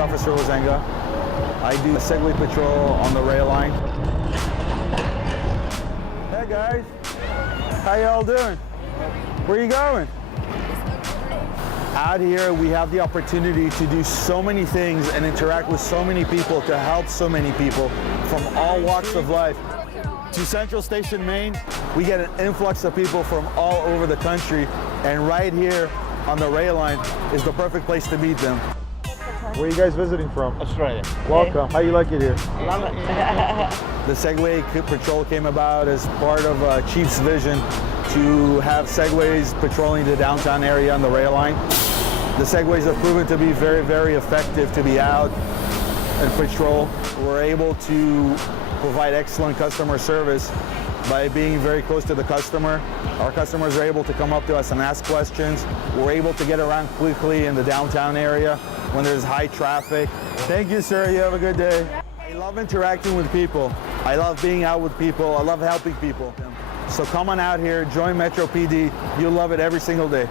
Officer Lozenga. I do Segway patrol on the rail line. Hey guys, how y'all doing? Where are you going? Out here, we have the opportunity to do so many things and interact with so many people, to help so many people from all walks of life. To Central Station, Maine, we get an influx of people from all over the country, and right here on the rail line is the perfect place to meet them. Where are you guys visiting from? Australia. Welcome. How you like it here? Love it. The Segway patrol came about as part of Chief's vision to have Segways patrolling the downtown area on the rail line. The Segways have proven to be very, very effective to be out and patrol. We're able to provide excellent customer service by being very close to the customer. Our customers are able to come up to us and ask questions. We're able to get around quickly in the downtown area when there's high traffic. Thank you, sir. You have a good day. I love interacting with people. I love being out with people. I love helping people. So come on out here, join Metro PD. You'll love it every single day.